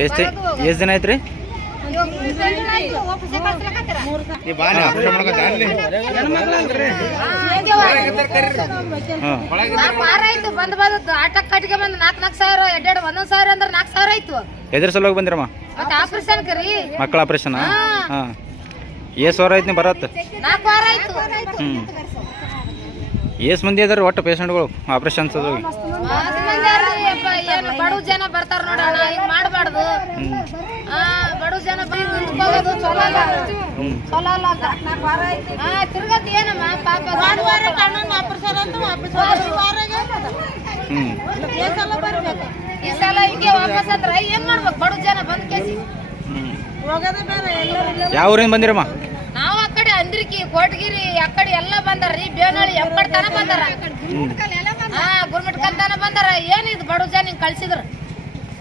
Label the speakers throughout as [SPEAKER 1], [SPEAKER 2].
[SPEAKER 1] ಎಷ್ಟು ಎಷ್ಟು ದಿನ ಆಯ್ತು. ರೀ ಹಾಂ.
[SPEAKER 2] ನಾಲ್ಕು ವಾರ ಆಯ್ತು ಬಂದ್ ಬಂದ್ ಆಟಕ್ ಕಟ್ಟಿಗೆ ಬಂದ್ ನಾಕ್ ನಾಲ್ಕು ಸಾವಿರ ಎರಡೆರಡು ಒಂದೊಂದ್ ಸಾವಿರ ಅಂದ್ರೆ ನಾಲ್ಕು ಸಾವಿರ ಆಯ್ತು.
[SPEAKER 1] ಎದ್ರ ಸಲುವಾಗಿ ಬಂದಿರಮ್ಮ?
[SPEAKER 2] ಮತ್ತೆ ಆಪರೇಷನ್ ಕರಿ
[SPEAKER 1] ಮಕ್ಕಳ ಆಪರೇಷನ್ ಏಸ್ ವಾರ ಆಯ್ತು ನೀವು ಬರತ್ತೆ
[SPEAKER 2] ನಾಲ್ಕು ವಾರ ಆಯ್ತು.
[SPEAKER 1] ಹ್ಞೂ ಏಸ್ ಮಂದಿ ಅದಾರ ಒಟ್ಟು ಪೇಷಂಟ್ಗಳು
[SPEAKER 2] ಆಪರೇಷನ್ಸ್ ಬಡವ್ ಜನ ಬರ್ತಾರ ಹಿಂಗ್ ಮಾಡಬಾರ್ದು ಬಡವ್ ಜನ ಚಲೋ ಅಲ್ಲ ಚಲೋ ಅಲ್ಲ ತಿರ್ಗತ್ ಏನಮ್ಮ ಪಾಪ ಈ ಸಲ ಹಿಂಗೆ ವಾಪಸ್ ಅಂದ್ರೆ ಏನ್ ಮಾಡ್ಬೇಕು? ಬಡವ್ ಜನ ಬಂದ್ ಕೇಸಿ.
[SPEAKER 1] ಹ್ಞೂ ಯಾವ ಊರಿಂದ ಬಂದಿರಮ್ಮ?
[SPEAKER 2] ಅಂದ್ರಿಕಿ ಕೋಟಗಿರಿ ಆ ಕಡೆ ಎಲ್ಲ ಬಂದಾರ್ರಿ ಬೇನಳ್ಳಿ ಎಂಬಡ್ ತನ ಬಂದಾರ. ಹಾ ಗುರ್ಮಿಟ್ಕಲ್ ತನ ಬಂದಾರ ಏನಿದ್ ಬಡ ಜನ ಹಿಂಗ್ ಕಳ್ಸಿದ್ರು?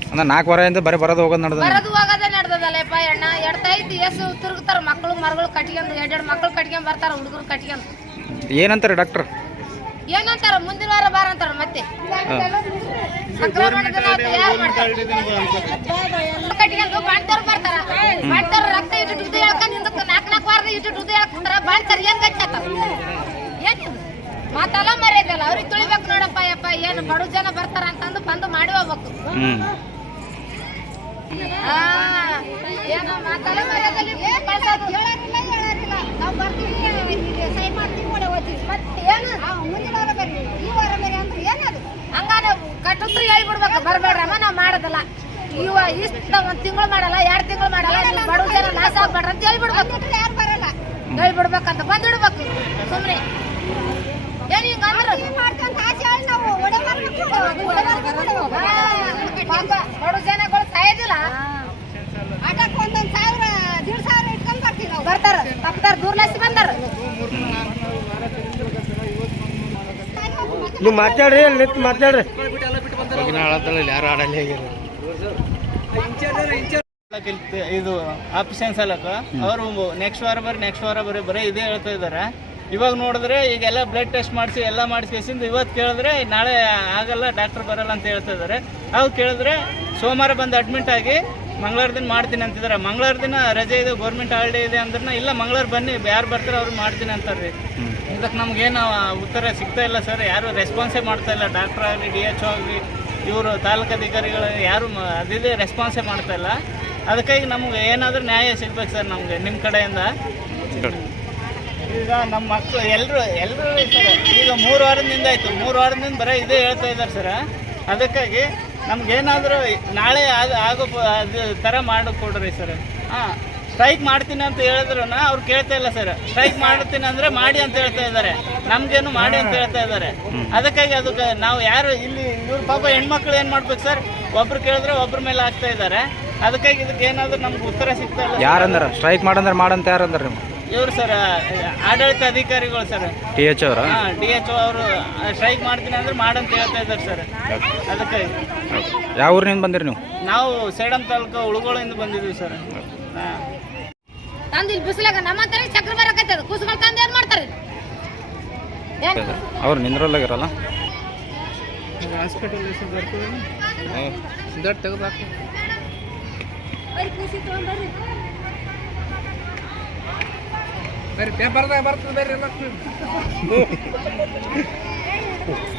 [SPEAKER 1] ಅಂದ್ರೆ ನಾಲ್ಕು ವಾರದಿಂದ ಬರೀ ಬರೋದು ಹೋಗೋದು ನಡೆದ
[SPEAKER 2] ಬರೋದು ಹೋಗೋದೇ ನಡ್ದದಲ್ಲಪ್ಪ ಅಣ್ಣ. ಎಡ್ತೈತಿ ಎಸ್ಸು ತಿರುಗ್ತಾರ ಮಕ್ಕಳು ಮರಗಳು ಕಟ್ಕೊಂಡು ಎರಡೆರಡು ಮಕ್ಕಳು ಕಟ್ಕೊಂಡ್ ಬರ್ತಾರ ಹುಡುಗರು ಕಟ್ಕೊಂಡು.
[SPEAKER 1] ಏನಂತಾರೆ ಡಾಕ್ಟರ್?
[SPEAKER 2] ಏನಂತಾರ? ಮುಂದಿನ ವಾರ ಬಾರ ಅಂತಾರ ಮತ್ತೆ? ಕಟ್ಕೊಂಡು ಬಾಣ್ತವ್ರು ಬರ್ತಾರ. ಮಾತಲ್ಲ ಮರ್ಯಾದಲ್ಲ ಅವ್ರಿಗೆ ತುಳಿಬೇಕು ನೋಡಪ್ಪ ಯಪ್ಪ ಏನು ಬಡ ಜನ ಬರ್ತಾರ ಅಂತಂದು ಬಂದು ಮಾಡಿ ಹೋಗ್ಬೇಕು. ಏನೋ ಮಾತಲ್ಲ ಮರ್ಯಾದಲ್ಲಿ ಕಳ್ಸೋದು. ನಾವು ಬರ್ತೀವಿ, ಸೈ ಮಾಡ್ತೀವಿ, ಹೋಗ್ತೀವಿ. ಮತ್ತೆ ಏನು? ಹಂಗಾರೆ ಕಟ್ಟುತ್ರಿ ಹೇಳ್ಬಿಡ್ಬೇಕು. ಬರ್ಬೇಡ್ರಮ್ಮ ನಾವು ಮಾಡೋದಲ್ಲ. ಇವ ಇಷ್ಟ ಒಂದ್ ತಿಂಗಳು ಮಾಡಲ್ಲ ಎರಡ್ ತಿಂಗಳು ಮಾಡಲ್ಲ. ಬಡ ಬಡವ ಜನ ಲಾಸ್ ಆಗ್ಬೇಡ್ರ ಅಂತ ಹೇಳ್ಬಿಡ್ಬೇಕು. ಯಾರು ಬರಲ್ಲ. ಹೇಳ್ಬಿಡ್ಬೇಕಂತ ಬಂದಿಡ್ಬೇಕು. ಸುಮ್ನೆ ಏನ್ ಹಿಂಗ ಅಂದ್ರ ಬಡ ಜನಗಳು ನಾವು. ಬರ್ತಾರ ತಪ್ಪದಾರ ದೂರ್ಲಾಸಿ ಬಂದಾರ.
[SPEAKER 3] ನೀವು ಮಾತಾಡ್ರಿ ಅಲ್ಲಿ ನಿಂತು ಮಾತಾಡ್ರಿ.
[SPEAKER 4] ಇದು ಆಪ್ಷನ್ಸ್ ಸಲಕ ಅವರು ನೆಕ್ಸ್ಟ್ ವಾರ ಬರ್ರಿ ನೆಕ್ಸ್ಟ್ ವಾರ ಬರ್ರಿ ಬರೀ ಇದೇ ಹೇಳ್ತಾ ಇದ್ದಾರೆ ಇವಾಗ ನೋಡಿದ್ರೆ ಈಗೆಲ್ಲ ಬ್ಲಡ್ ಟೆಸ್ಟ್ ಮಾಡಿಸಿ ಎಲ್ಲ ಮಾಡಿಸಿ ಇವತ್ತು ಕೇಳಿದ್ರೆ ನಾಳೆ ಆಗಲ್ಲ ಡಾಕ್ಟರ್ ಬರಲ್ಲ ಅಂತ ಹೇಳ್ತಾ ಇದ್ದಾರೆ ಅವು ಕೇಳಿದ್ರೆ ಸೋಮವಾರ ಬಂದು ಅಡ್ಮಿಟ್ ಆಗಿ ಮಂಗಳವಾರ ದಿನ ಮಾಡ್ತೀನಿ ಅಂತಿದ್ದಾರೆ ಮಂಗಳವಾರ ದಿನ ರಜೆ ಇದೆ ಗೌರ್ಮೆಂಟ್ ಹಾಲಿಡೇ ಇದೆ ಅಂದ್ರೆ ಇಲ್ಲ ಮಂಗಳವಾರ ಬನ್ನಿ ಯಾರು ಬರ್ತಾರೆ ಅವ್ರು ಮಾಡ್ತೀನಿ ಅಂತಾರೆ ಇದಕ್ಕೆ ನಮ್ಗೇನು ಉತ್ತರ ಸಿಗ್ತಾ ಇಲ್ಲ ಸರ್. ಯಾರು ರೆಸ್ಪಾನ್ಸೇ ಮಾಡ್ತಾ ಇಲ್ಲ. ಡಾಕ್ಟರ್ ಆಗಲಿ ಡಿ ಎಚ್ ಆಗಲಿ ಇವರು ತಾಲೂಕು ಅಧಿಕಾರಿಗಳು ಯಾರು ಅದಿದೆ ರೆಸ್ಪಾನ್ಸೇ ಮಾಡ್ತಾ ಇಲ್ಲ. ಅದಕ್ಕಾಗಿ ನಮ್ಗೆ ಏನಾದರೂ ನ್ಯಾಯ ಸಿಗ್ಬೇಕು ಸರ್ ನಮಗೆ ನಿಮ್ಮ ಕಡೆಯಿಂದ. ಈಗ ನಮ್ಮ ಮಕ್ಕಳು ಎಲ್ಲರೂ ಎಲ್ಲರೂ ಸರ್ ಈಗ ಮೂರು ವಾರದಿಂದ ಆಯಿತು. ಮೂರು ವಾರದಿಂದ ಬರೀ ಇದೇ ಹೇಳ್ತಾ ಇದ್ದಾರೆ ಸರ್. ಅದಕ್ಕಾಗಿ ನಮ್ಗೇನಾದರೂ ನಾಳೆ ಅದು ಆಗೋ ಅದು ಥರ ಮಾಡಿ ಕೊಡ್ರಿ ಸರ್. ಹಾಂ. ಸ್ಟ್ರೈಕ್ ಮಾಡ್ತೀನಿ ಅಂತ ಹೇಳಿದ್ರು ಅವ್ರು ಕೇಳ್ತಾ ಇಲ್ಲ ಸರ್. ಸ್ಟ್ರೈಕ್ ಮಾಡ್ತೀನಿ ಅಂದ್ರೆ ಮಾಡಿ ಅಂತ ಹೇಳ್ತಾ ಇದ್ದಾರೆ. ನಮ್ಗೇನು ಮಾಡಿ ಅಂತ ಹೇಳ್ತಾ ಇದ್ದಾರೆ. ಅದಕ್ಕಾಗಿ ಅದಕ್ಕೆ ನಾವು ಯಾರು ಇಲ್ಲಿ ಇವ್ರ ಪಾಪ ಹೆಣ್ಮಕ್ಳು ಏನು ಮಾಡ್ಬೇಕು ಸರ್? ಒಬ್ರು ಕೇಳಿದ್ರೆ ಒಬ್ರ ಮೇಲೆ ಆಗ್ತಾ ಇದ್ದಾರೆ. ಅದಕ್ಕಾಗಿ ಇದಕ್ಕೆ ಏನಾದರೂ ನಮ್ಗೆ ಉತ್ತರ ಸಿಗ್ತಾ ಇಲ್ಲ
[SPEAKER 1] ಯಾರಂದ್ರೆ? ಸ್ಟ್ರೈಕ್ ಮಾಡಂದ್ರೆ ಮಾಡಂತ ಯಾರಂದ್ರೆ ನೀವು
[SPEAKER 4] ಇವ್ರು ಸರ್ ಆಡಳಿತ ಅಧಿಕಾರಿಗಳು ಸರ್.
[SPEAKER 1] ಟಿ ಎಚ್ ಅವರ?
[SPEAKER 4] ಹಾ ಡಿ ಎಚ್ ಅವರು ಸ್ಟ್ರೈಕ್ ಮಾಡ್ತೀನಿ ಅಂದ್ರೆ ಮಾಡಂತ ಹೇಳ್ತಾ ಇದ್ದಾರೆ ಸರ್. ಅದಕ್ಕೆ.
[SPEAKER 1] ಯಾವ ಊರಿನಿಂದ ಬಂದಿರಿ ನೀವು?
[SPEAKER 4] ನಾವು ಸೇಡಂ ತಾಲೂಕು ಉಳುಗೋಳಿಂದ ಬಂದಿದ್ದೀವಿ ಸರ್.
[SPEAKER 2] ತಂದು ಇಲ್ಲಿ ಬಿಸಿಲಾಗ ನಮ್ಮ ಹತ್ರ ಚಕ್ರ ಬರಕತ್ತದ ಕುಸುಗಳು ತಂದು ಏನು ಮಾಡ್ತಾರೆ ಏನ್?
[SPEAKER 1] ಅವ್ರು ನಿಂದ್ರಲ್ಲಾಗಿರಲ್ಲ
[SPEAKER 4] ಹಾಸ್ಪಿಟಲ್
[SPEAKER 3] ಬರ್ರಿ ಪೇಪರ್ದಾಗ ಬರ್ತದೆ ಬರ್ರಿ ಎಲ್ಲ